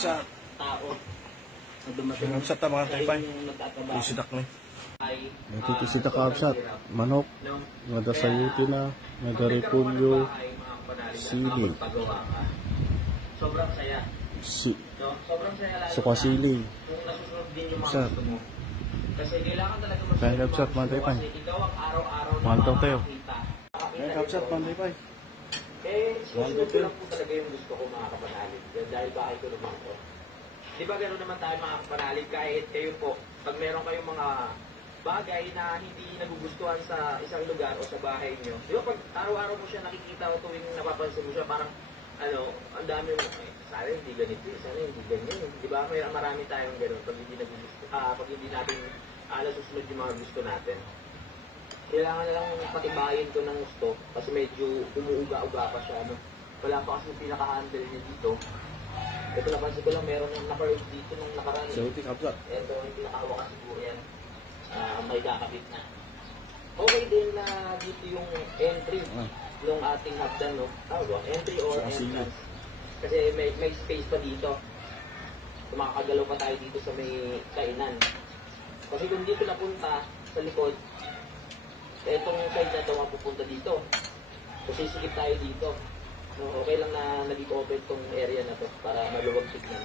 Kapsat. Tao na dumating. Kapsat ta mga taypay. Yung sidak na. Ito sidak kapsat. Manok. Ngada sayuti na. Ngada repolyo. Sili. Sobrang saya. Sobrang saya lalo. Suka sili. Kung nasusunod din yung mga Kapsat. gusto mo. Kasi kailangan talaga mo Kaya kapsat mga taypay. ikaw ang araw-araw na Mantaw tayo. makakita. Kaya kapsat mga taypay. Susunod ko lang po talaga yung gusto ko mga kapanalig. Dahil bahay ko naman ko. Di ba gano'n naman tayo mga kapanalig? Kahit kayo po, pag meron kayong mga bagay na hindi nagugustuhan sa isang lugar o sa bahay nyo. Di ba pag araw-araw mo siya nakikita o tuwing napapansin mo siya, parang ang dami mo, sana hindi ganito, sana hindi ganyan. Di ba marami tayong gano'n pag hindi natin nasusunod yung mga gusto natin. Kailangan na lang patibayin ko ng gusto kasi medyo umuuga-uga pa siya. Wala pa kasi pinaka-handle niya dito. Ito napansin ko lang, meron yung naka-rose dito nung nakaraan. Sayuti kapsat. Ito yung pinaka-hawa kasi siguro yan. May kakabit na. Okay din na dito yung entry nung ating hagdan, no? Entry or entrance. Kasi may space pa dito. Makakagalaw pa tayo dito sa may kainan. Kasi kung dito napunta sa likod, itong side na ito mapupunta dito. So sisikip tayo dito. No, okay lang na naging open itong area na to para maluwag tignan.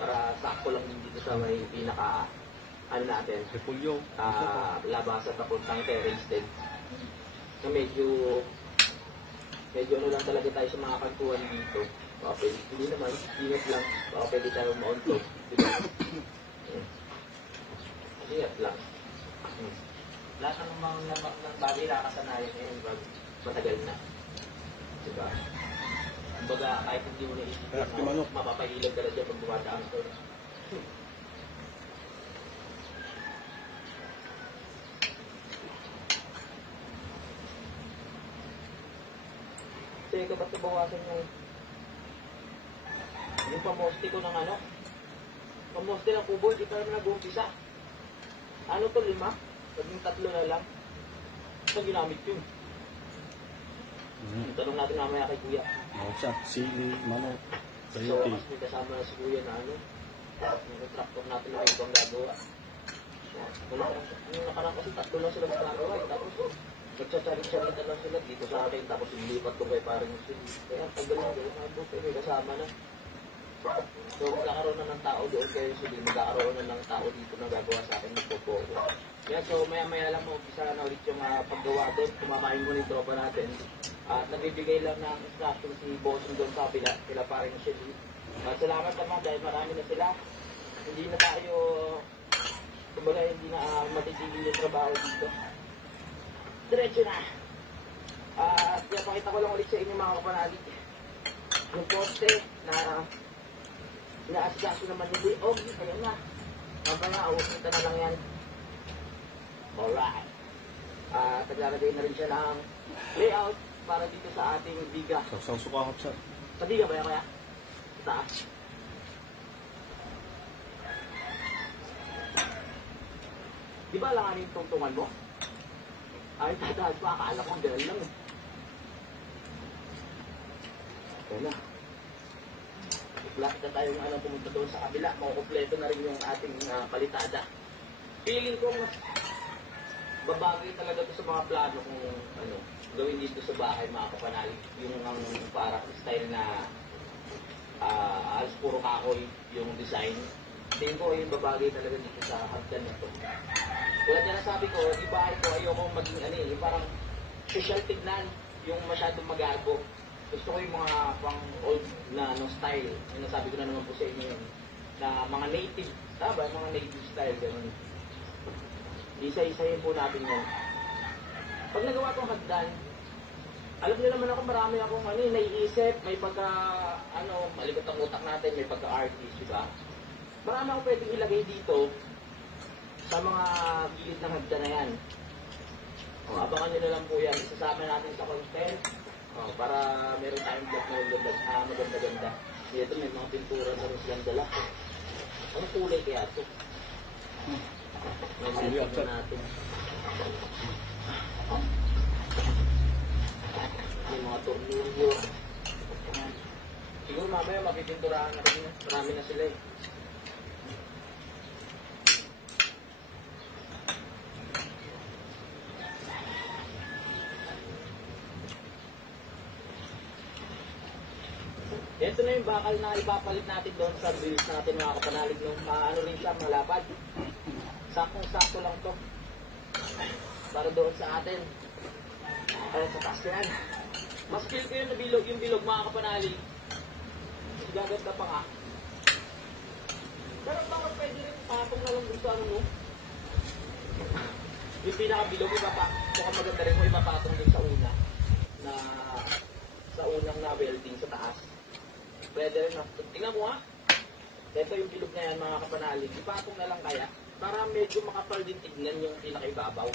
Para sakto lang din dito sa may pinaka natin. Repolyo. Labasan papuntang terrace din. So medyo lang talaga tayo sa mga kantuan dito. Okay, hindi naman, ingat lang. Baka pwede tayo ma-on-top. Diba? Ingat lang. Lahat ng mga bagay nakasanayan ngayon matagal na. Diba? Kumbaga, kahit hindi mo naisip mapapahilag ka na dyan pag dumadaan ko. Teka, ba't nabawasan yung pamoste ko ng pamoste ng kubo, hindi pa naman nag-uumpisa. Ano to, 5? Paging 3 na lang. Ito ginamit yun. Tanong natin mamaya kay Kuya. Kapsat, sili, manok, So, sayuti. mas may kasama na si Kuya na yung tractor natin na ito ang gagawa. Yung nakarang kasi 3 lang sila magagawa. Tapos, nagsasalit-salita lang sila dito sa akin. Tapos, ilipat ko kay parang sila. Kaya, tagal lang. May kasama na. So, magkakaroon na ng tao doon kayo sila. Magkakaroon na ng tao dito na gagawa sa akin. Magpopo. Yan, so maya-maya lang mag-isa na ulit yung paggawa doon. Kumakain mo ng tropa natin. At nagbibigay lang ng instruction si Bossing doon sa kapila. Sila pa rin siya. Salamat naman dahil marami na sila. Hindi na tayo, kumbaga hindi na matitigil yung trabaho dito. Diretso na. At pakita ko lang ulit sa inyo mga kapanalig. Yung poste na inaasikaso naman ni Leog. Ayun na. Mamaya, uusita na lang yan. Alright. Naglalagay na rin siya ng layout para dito sa ating biga. Suka kapsat. Sa biga ba yan kaya? Taas. Di ba alangan yung tungtungan mo? Ay, tataas pa. Akala ko ganun lang. Okay na. Lapit na tayong pumunta doon sa kabila. Makukumpleto na rin yung ating palitada. Feeling ko mas babagay talaga ito sa mga plano kung gawin dito sa bahay mga kapanalig. Yung parang style na alas puro kakoy yung design. Tingin ko yung babagay talaga dito sa hagdan na ito. Tulad na nasabi ko, yung bahay ko ayoko maging yung parang social tignan, yung masyadong magarbo. Gusto ko yung mga pang old na style. Yung nasabi ko na naman po sa inyo yun. Na mga native, tama? Mga native style, gano'n. Isa-isayin po natin yun. Pag nagawa itong hagdan, alam niyo naman ako marami akong naiisip, may pagka, malikot ang utak natin, may pagka-artist, diba? Marami akong pwedeng ilagay dito sa mga gilid ng hagdan na yan. Abangan nyo na lang po yan. Isasama natin sa content para meron tayong vlog na maganda-ganda. Dito may mga pintura na rin silang dala. Ano kulay kaya ito? May natin. May mga tornilyo. Siguro mamaya mapipinturahan na rin. Marami na sila eh. Ito na yung bakal na ipapalit natin doon sa bills natin mga kapanalig nung ano rin siya, malapad. Sakong-sako lang to. Para doon sa atin. Ay, sa taas yan. Mas feel ko yun na bilog, yung bilog mga kapanalig. Mas gaganda pa nga. Pero bakit pwede rin patong na lang doon sa ano mo? Yung pinakabilog, mukhang maganda rin mo ipapatong doon sa una. Na sa unang na welding sa taas. Pwede rin na. Tingnan mo ha. Ito yung bilog na yan mga kapanalig. Ipatong na lang kaya. Para medyo makapal din tignan yung pinakaibabaw.